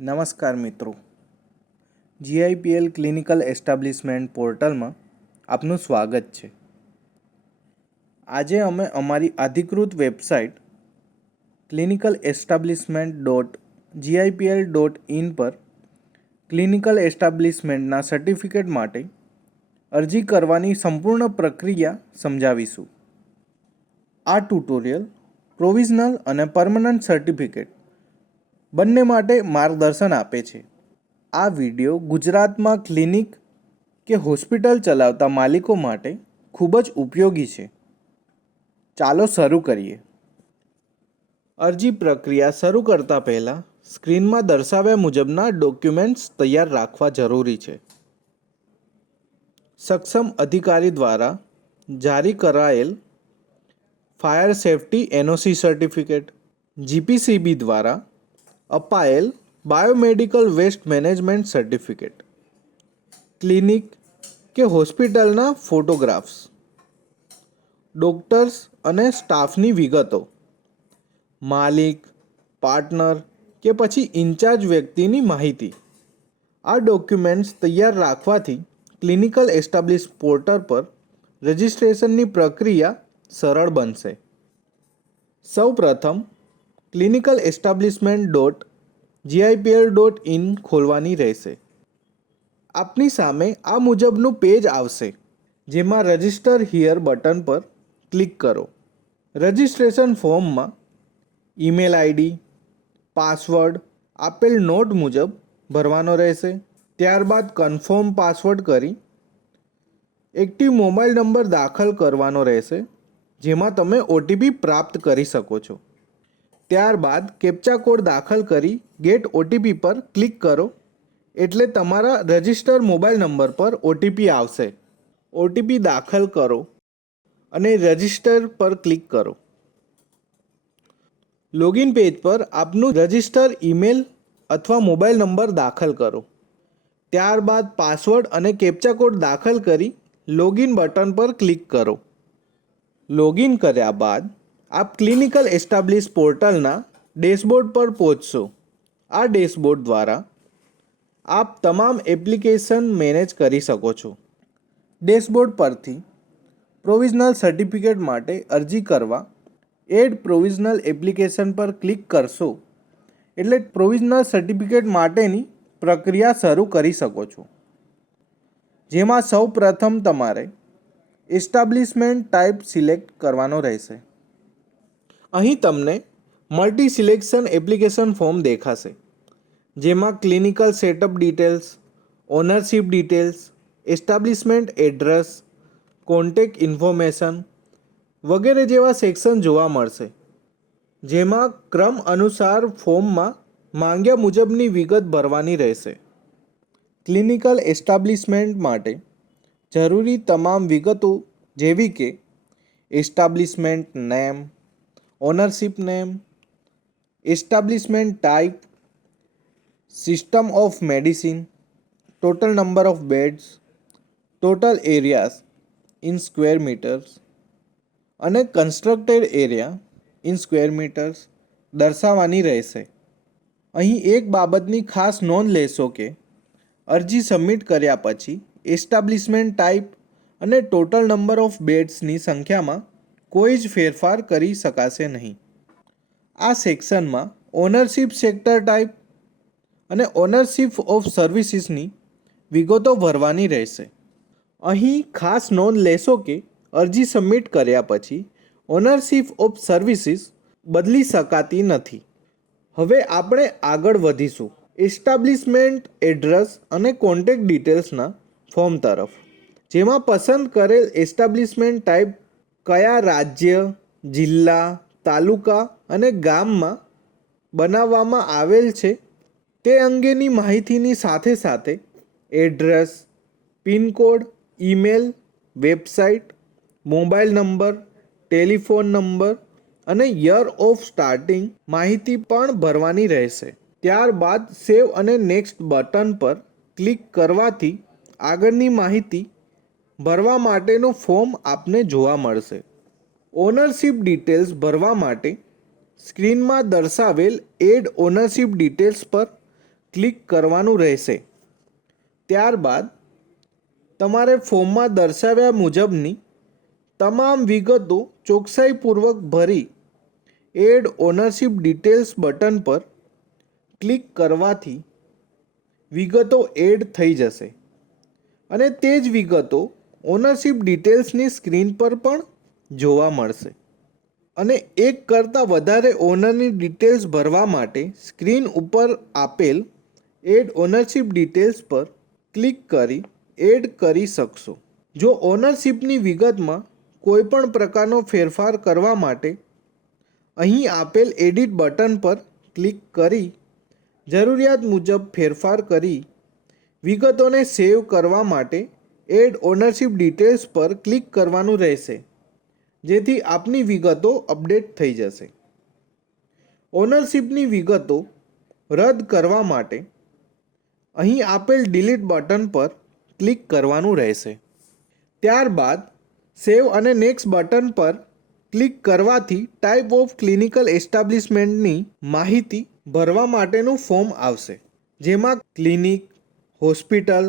નમસ્કાર મિત્રો, જીઆઈપીએલ clinical establishment પોર્ટલમાં આપનું સ્વાગત છે. આજે અમે અમારી અધિકૃત વેબસાઇટ clinicaleestablishment.gipl.in પર ક્લિનિકલ એસ્ટાબ્લિશમેન્ટના સર્ટિફિકેટ માટે અરજી કરવાની સંપૂર્ણ પ્રક્રિયા સમજાવીશું. આ ટ્યુટોરિયલ પ્રોવિઝનલ અને પરમનન્ટ સર્ટિફિકેટ બંને માટે માર્ગદર્શન આપે છે. આ વિડિયો ગુજરાતમાં ક્લિનિક કે હોસ્પિટલ ચલાવતા માલિકો માટે ખૂબ જ ઉપયોગી છે. ચાલો શરૂ કરીએ. અરજી પ્રક્રિયા શરૂ કરતા પહેલાં સ્ક્રીનમાં દર્શાવ્યા મુજબના ડોક્યુમેન્ટ્સ તૈયાર રાખવા જરૂરી છે. સક્ષમ અધિકારી દ્વારા જારી કરાયેલ fire safety NOC certificate, GPCB દ્વારા અપાયેલ biomedical waste management certificate, clinic કે હોસ્પિટલના ફોટોગ્રાફ્સ, ડોક્ટર્સ અને સ્ટાફની વિગતો, માલિક, પાર્ટનર કે પછી ઇન્ચાર્જ વ્યક્તિની માહિતી. આ ડોક્યુમેન્ટ્સ તૈયાર રાખવાથી ક્લિનિકલ એસ્ટાબ્લિશ પોર્ટલ પર રજિસ્ટ્રેશનની પ્રક્રિયા સરળ બનશે. સૌપ્રથમ ક્લિનિકલ એસ્ટાબ્લિશમેન્ટ.gipl.in ખોલવાની રહેશે. આપની સામે આ મુજબનું પેજ આવશે, જેમાં રજિસ્ટર હિયર બટન પર ક્લિક કરો. રજિસ્ટ્રેશન ફોર્મમાં ઈમેલ આઈડી, પાસવર્ડ આપેલ નોટ મુજબ ભરવાનો રહેશે. ત્યારબાદ કન્ફર્મ પાસવર્ડ કરી એક્ટિવ મોબાઈલ નંબર દાખલ કરવાનો રહેશે, જેમાં તમે ઓટીપી પ્રાપ્ત કરી શકો છો. ત્યારબાદ કેપ્ચા કોડ દાખલ કરી ગેટ ઓટીપી પર ક્લિક કરો એટલે તમારા રજિસ્ટર મોબાઈલ નંબર પર ઓટીપી આવશે. ઓટીપી દાખલ કરો અને રજિસ્ટર પર ક્લિક કરો. લોગિન પેજ પર આપનું રજિસ્ટર ઈમેલ અથવા મોબાઈલ નંબર દાખલ કરો. ત્યારબાદ પાસવર્ડ અને કેપ્ચા કોડ દાખલ કરી લોગિન બટન પર ક્લિક કરો. લોગિન કર્યા બાદ આપ ક્લિનિકલ એસ્ટાબ્લિશ પોર્ટલના ડેશબોર્ડ પર પહોંચશો. આ ડેશબોર્ડ દ્વારા આપ તમામ એપ્લિકેશન મેનેજ કરી શકો છો. ડેશબોર્ડ પરથી પ્રોવિઝનલ સર્ટિફિકેટ માટે અરજી કરવા એડ પ્રોવિઝનલ એપ્લિકેશન પર ક્લિક કરશો એટલે પ્રોવિઝનલ સર્ટિફિકેટ માટેની પ્રક્રિયા શરૂ કરી શકો છો. જેમાં સૌ પ્રથમ તમારે એસ્ટાબ્લિશમેન્ટ ટાઈપ સિલેક્ટ કરવાનો રહેશે. અહીં તમને મલ્ટી સિલેક્શન એપ્લિકેશન ફોર્મ દેખાશે, જેમાં clinical setup details, ownership details, establishment address, contact information વગેરે જેવા સેક્શન જોવા મળશે. જેમાં ક્રમ અનુસાર ફોર્મમાં માંગ્યા મુજબની વિગત ભરવાની રહેશે. ક્લિનિકલ એસ્ટાબ્લિશમેન્ટ માટે જરૂરી તમામ વિગતો જેવી કે establishment name, ownership name, establishment type, system of medicine, total number of beds, total areas in square metres અને constructed area in square metres દર્શાવવાની રહેશે. અહીં એક બાબતની ખાસ નોંધ લેશો કે અરજી સબમિટ કર્યા પછી એસ્ટાબ્લિશમેન્ટ ટાઈપ અને ટોટલ નંબર ઓફ બેડ્સની સંખ્યામાં કોઈ જ ફેરફાર કરી શકાશે નહીં. આ સેક્શનમાં ઓનરશિપ સેક્ટર ટાઈપ અને ઓનરશિપ ઓફ સર્વિસીસની વિગતો ભરવાની રહેશે. અહીં ખાસ નોંધ લેશો કે અરજી સબમિટ કર્યા પછી ઓનરશિપ ઓફ સર્વિસીસ બદલી શકાતી નથી. હવે આપણે આગળ વધીશું એસ્ટાબ્લિશમેન્ટ એડ્રેસ અને કોન્ટેક્ટ ડિટેલ્સના ફોર્મ તરફ, જેમાં પસંદ કરેલ એસ્ટાબ્લિશમેન્ટ ટાઈપ કયા રાજ્ય, જિલ્લા, તાલુકા અને ગામમાં બનાવવામાં આવેલ છે તે અંગેની માહિતીની સાથે સાથે address, pincode, email, website, mobile number, telephone number અને યર ઓફ સ્ટાર્ટિંગ માહિતી પણ ભરવાની રહેશે. ત્યારબાદ સેવ અને નેક્સ્ટ બટન પર ક્લિક કરવાથી આગળની માહિતી ભરવા માટેનું ફોર્મ આપને જોવા મળશે. ઓનરશિપ ડિટેલ્સ ભરવા માટે સ્ક્રીનમાં દર્શાવેલ એડ ઓનરશિપ ડિટેલ્સ પર ક્લિક કરવાનું રહેશે. ત્યારબાદ તમારે ફોર્મમાં દર્શાવ્યા મુજબની તમામ વિગતો ચોકસાઈપૂર્વક ભરી એડ ઓનરશિપ ડિટેલ્સ બટન પર ક્લિક કરવાથી વિગતો એડ થઈ જશે અને તે જ વિગતો ઓનરશિપ ડિટેલ્સની સ્ક્રીન પર પણ જોવા મળશે. અને એક કરતાં વધારે ઓનરની ડિટેલ્સ ભરવા માટે સ્ક્રીન ઉપર આપેલ એડ ઓનરશિપ ડિટેલ્સ પર ક્લિક કરી એડ કરી શકશો. જો ઓનરશિપની વિગતમાં કોઈપણ પ્રકારનો ફેરફાર કરવા માટે અહીં આપેલ એડિટ બટન પર ક્લિક કરી જરૂરિયાત મુજબ ફેરફાર કરી વિગતોને સેવ કરવા માટે એડ ઓનરશિપ ડિટેલ્સ પર ક્લિક કરવાનું રહેશે, જેથી આપની વિગતો અપડેટ થઈ જશે. ઓનરશિપની વિગતો રદ કરવા માટે અહીં આપેલ ડિલીટ બટન પર ક્લિક કરવાનું રહેશે. ત્યારબાદ સેવ અને નેક્સ્ટ બટન પર ક્લિક કરવાથી ટાઈપ ઓફ ક્લિનિકલ એસ્ટાબ્લિશમેન્ટની માહિતી ભરવા માટેનું ફોર્મ આવશે, જેમાં ક્લિનિક, હોસ્પિટલ,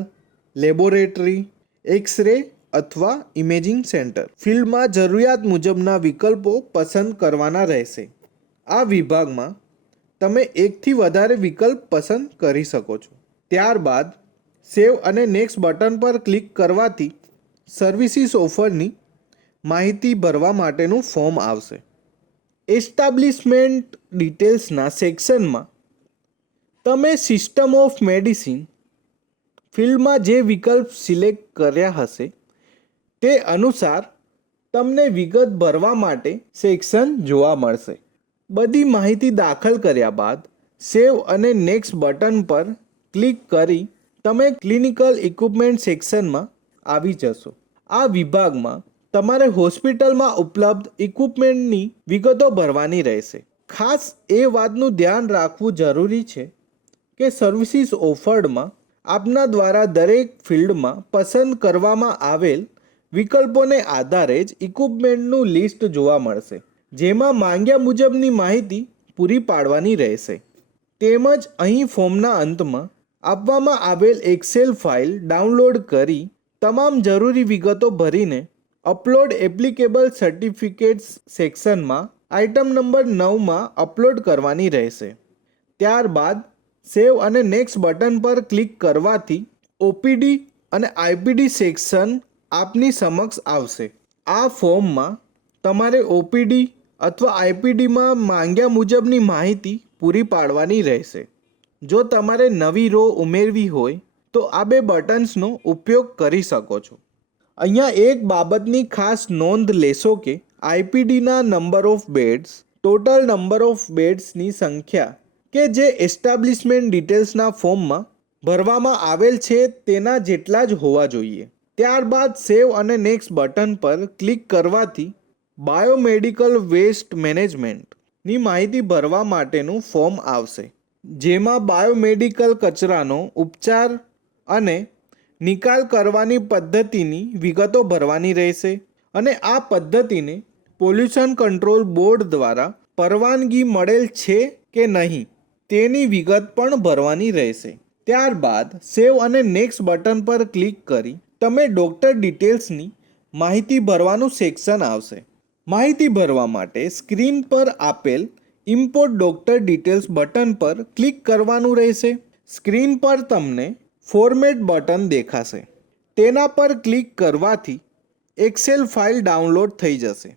લેબોરેટરી, એક્સ-રે અથવા ઇમેજિંગ સેન્ટર ફિલ્ડમાં જરૂરિયાત મુજબના વિકલ્પો પસંદ કરવાના રહેશે. આ વિભાગમાં તમે એકથી વધારે વિકલ્પ પસંદ કરી શકો છો. ત્યારબાદ સેવ અને નેક્સ્ટ બટન પર ક્લિક કરવાથી સર્વિસીસ ઓફરની માહિતી ભરવા માટેનું ફોર્મ આવશે. એસ્ટાબ્લિશમેન્ટ ડિટેલ્સના સેક્શનમાં તમે સિસ્ટમ ઓફ મેડિસિન ફિલ્ડમાં જે વિકલ્પ સિલેક્ટ કર્યા હશે તે અનુસાર તમને વિગત ભરવા માટે સેક્શન જોવા મળશે. બધી માહિતી દાખલ કર્યા બાદ સેવ અને નેક્સ્ટ બટન પર ક્લિક કરી તમે ક્લિનિકલ ઇક્વિપમેન્ટ સેક્શનમાં આવી જશો. આ વિભાગમાં તમારે હોસ્પિટલમાં ઉપલબ્ધ ઇક્વિપમેન્ટની વિગતો ભરવાની રહેશે. ખાસ એ વાતનું ધ્યાન રાખવું જરૂરી છે કે સર્વિસીસ ઓફર્ડમાં આપના દ્વારા દરેક ફિલ્ડમાં પસંદ કરવામાં આવેલ વિકલ્પોને આધારે જ ઇક્વિપમેન્ટનું લિસ્ટ જોવા મળશે, જેમાં માંગ્યા મુજબની માહિતી પૂરી પાડવાની રહેશે. તેમજ અહીં ફોર્મના અંતમાં આપવામાં આવેલ એક્સેલ ફાઇલ ડાઉનલોડ કરી તમામ જરૂરી વિગતો ભરીને અપલોડ એપ્લિકેબલ સર્ટિફિકેટ્સ સેક્શનમાં આઇટમ નંબર 9માં અપલોડ કરવાની રહેશે. ત્યારબાદ સેવ અને નેક્સ્ટ બટન પર ક્લિક કરવાથી ઓપીડી અને આઈપીડી સેક્શન આપની સમક્ષ આવશે. આ ફોર્મમાં તમારે ઓપીડી અથવા આઈપીડીમાં માંગ્યા મુજબની માહિતી પૂરી પાડવાની રહેશે. જો તમારે નવી રો ઉમેરવી હોય તો આ બે બટન્સનો ઉપયોગ કરી શકો છો. અહીંયા એક બાબતની ખાસ નોંધ લેશો કે આઈપીડીના number of beds total number of બેડ્સની સંખ્યા કે જે એસ્ટાબ્લિશમેન્ટ ડિટેલ્સના ફોર્મમાં ભરવામાં આવેલ છે તેના જેટલા જ હોવા જોઈએ. ત્યારબાદ સેવ અને નેક્સ્ટ બટન પર ક્લિક કરવાથી બાયોમેડિકલ વેસ્ટ મેનેજમેન્ટની માહિતી ભરવા માટેનું ફોર્મ આવશે, જેમાં બાયોમેડિકલ કચરાનો ઉપચાર અને નિકાલ કરવાની પદ્ધતિની વિગતો ભરવાની રહેશે અને આ પદ્ધતિને પોલ્યુશન કંટ્રોલ બોર્ડ દ્વારા પરવાનગી મળેલ છે કે નહીં તેની વિગત પણ ભરવાની રહેશે. ત્યારબાદ સેવ અને નેક્સ્ટ બટન પર ક્લિક કરી તમે ડૉક્ટર ડિટેલ્સની માહિતી ભરવાનું સેક્શન આવશે. માહિતી ભરવા માટે સ્ક્રીન પર આપેલ ઇમ્પોર્ટ ડૉક્ટર ડિટેલ્સ બટન પર ક્લિક કરવાનું રહેશે. સ્ક્રીન પર તમને ફોર્મેટ બટન દેખાશે. તેના પર ક્લિક કરવાથી એક્સેલ ફાઇલ ડાઉનલોડ થઈ જશે.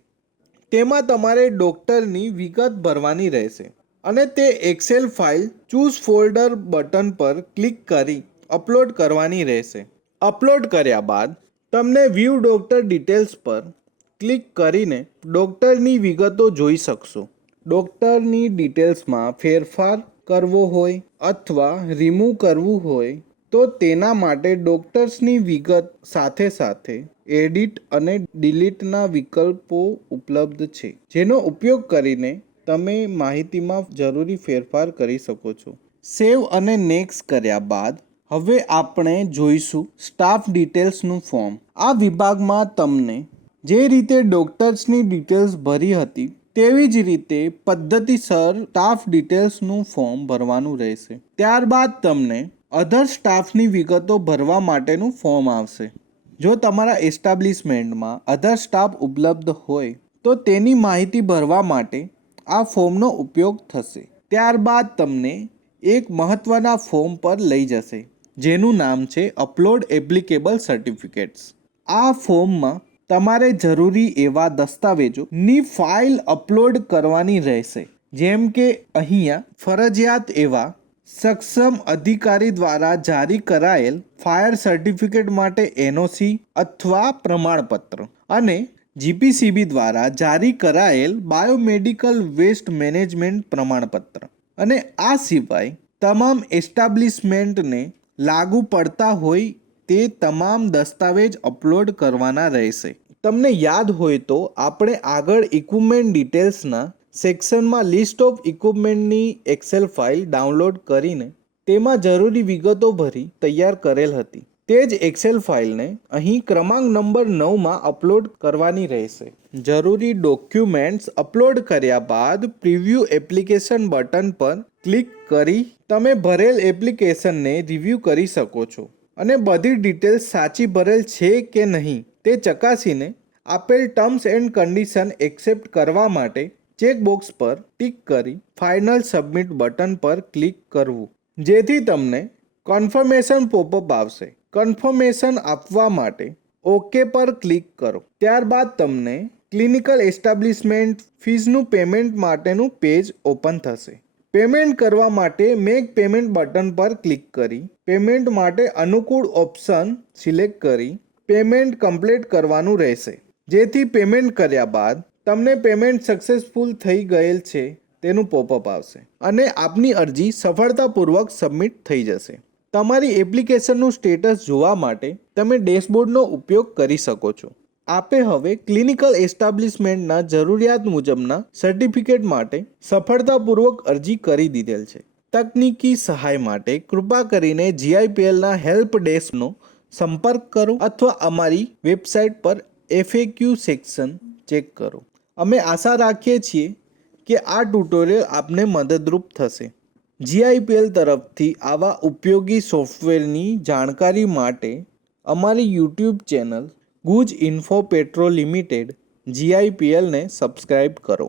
તેમાં તમારે ડૉક્ટરની વિગત ભરવાની રહેશે અને તે excel file choose folder button પર ક્લિક કરી અપલોડ કરવાની રહેશે. અપલોડ કર્યા બાદ તમને વ્યૂ ડૉક્ટર ડિટેલ્સ પર ક્લિક કરીને ડૉક્ટરની વિગતો જોઈ શકશો. ડૉક્ટરની ડિટેલ્સમાં ફેરફાર કરવો હોય અથવા રિમૂવ કરવું હોય તો તેના માટે ડૉક્ટર્સની વિગત સાથે સાથે એડિટ અને ડિલીટના વિકલ્પો ઉપલબ્ધ છે, જેનો ઉપયોગ કરીને તમે માહિતીમાં જરૂરી ફેરફાર કરી શકો છો. સેવ અને નેક્સ્ટ કર્યા બાદ હવે આપણે જોઈશું સ્ટાફ ડિટેલ્સનું ફોર્મ. આ વિભાગમાં તમને જે રીતે ડૉક્ટર્સની ડિટેલ્સ ભરી હતી તેવી જ રીતે પદ્ધતિસર સ્ટાફ ડિટેલ્સનું ફોર્મ ભરવાનું રહેશે. ત્યારબાદ તમને અધર સ્ટાફની વિગતો ભરવા માટેનું ફોર્મ આવશે. જો તમારા એસ્ટાબ્લિશમેન્ટમાં અધર સ્ટાફ ઉપલબ્ધ હોય તો તેની માહિતી ભરવા માટે આ ફોર્મનો ઉપયોગ થશે. ત્યારબાદ તમને એક મહત્ત્વના ફોર્મ પર લઈ જશે જેનું નામ છે અપલોડ એપ્લિકેબલ સર્ટિફિકેટ્સ. આ ફોર્મમાં તમારે જરૂરી એવા દસ્તાવેજોની ફાઇલ અપલોડ કરવાની રહેશે, જેમ કે અહીંયા ફરજિયાત એવા સક્ષમ અધિકારી દ્વારા જારી કરાયેલ ફાયર સર્ટિફિકેટ માટે એનઓસી અથવા પ્રમાણપત્ર અને જીપીસીબી દ્વારા જારી કરાયેલ બાયોમેડિકલ વેસ્ટ મેનેજમેન્ટ પ્રમાણપત્ર અને આ સિવાય તમામ એસ્ટાબ્લિશમેન્ટને લાગુ પડતા હોય તે તમામ દસ્તાવેજ અપલોડ કરવાના રહેશે. તમને યાદ હોય તો આપણે આગળ ઇક્વિપમેન્ટ ડિટેલ્સના સેક્શનમાં લિસ્ટ ઓફ ઇક્વિપમેન્ટની એક્સેલ ફાઇલ ડાઉનલોડ કરીને તેમાં જરૂરી વિગતો ભરી તૈયાર કરેલ હતી. તે જ એક્સેલ ફાઇલને અહીં ક્રમાંક નંબર 9માં અપલોડ કરવાની રહેશે. જરૂરી ડોક્યુમેન્ટ્સ અપલોડ કર્યા બાદ પ્રિવ્યૂ એપ્લિકેશન બટન પર ક્લિક કરી તમે ભરેલ એપ્લિકેશનને રિવ્યૂ કરી શકો છો અને બધી ડિટેલ્સ સાચી ભરેલ છે કે નહીં તે ચકાસીને આપેલ ટર્મ્સ એન્ડ કન્ડિશન એક્સેપ્ટ કરવા માટે ચેકબોક્સ પર ટિક કરી ફાઇનલ સબમિટ બટન પર ક્લિક કરવું, જેથી તમને કન્ફર્મેશન પોપઅપ આવશે. કન્ફર્મેશન આપવા માટે ઓકે પર ક્લિક કરો. ત્યારબાદ તમને ક્લિનિકલ એસ્ટાબ્લિશમેન્ટ ફીઝનું પેમેન્ટ માટેનું પેજ ઓપન થશે. પેમેન્ટ કરવા માટે મેક પેમેન્ટ બટન પર ક્લિક કરી પેમેન્ટ માટે અનુકૂળ ઓપ્શન સિલેક્ટ કરી પેમેન્ટ કમ્પ્લીટ કરવાનું રહેશે, જેથી પેમેન્ટ કર્યા બાદ તમને પેમેન્ટ સક્સેસફુલ થઈ ગયેલ છે તેનું પોપઅપ આવશે અને આપની અરજી સફળતાપૂર્વક સબમિટ થઈ જશે. તમારી એપ્લિકેશનનું સ્ટેટસ જોવા માટે તમે ડેશબોર્ડનો ઉપયોગ કરી શકો છો. આપે હવે ક્લિનિકલ એસ્ટાબ્લિશમેન્ટના જરૂરિયાત મુજબના સર્ટિફિકેટ માટે સફળતાપૂર્વક અરજી કરી દીધેલ છે. તકનીકી સહાય માટે કૃપા કરીને GIPLના હેલ્પ ડેસ્કનો સંપર્ક કરો અથવા અમારી વેબસાઇટ પર FAQ સેક્શન ચેક કરો. અમે આશા રાખીએ છીએ કે આ ટ્યુટોરિયલ આપને મદદરૂપ થશે. GIPL તરફથી આવા ઉપયોગી સોફ્ટવેરની જાણકારી માટે અમારી YouTube ચેનલ ગુજ ઇન્ફો પેટ્રો લિમિટેડ GIPLને સબસ્ક્રાઇબ કરો.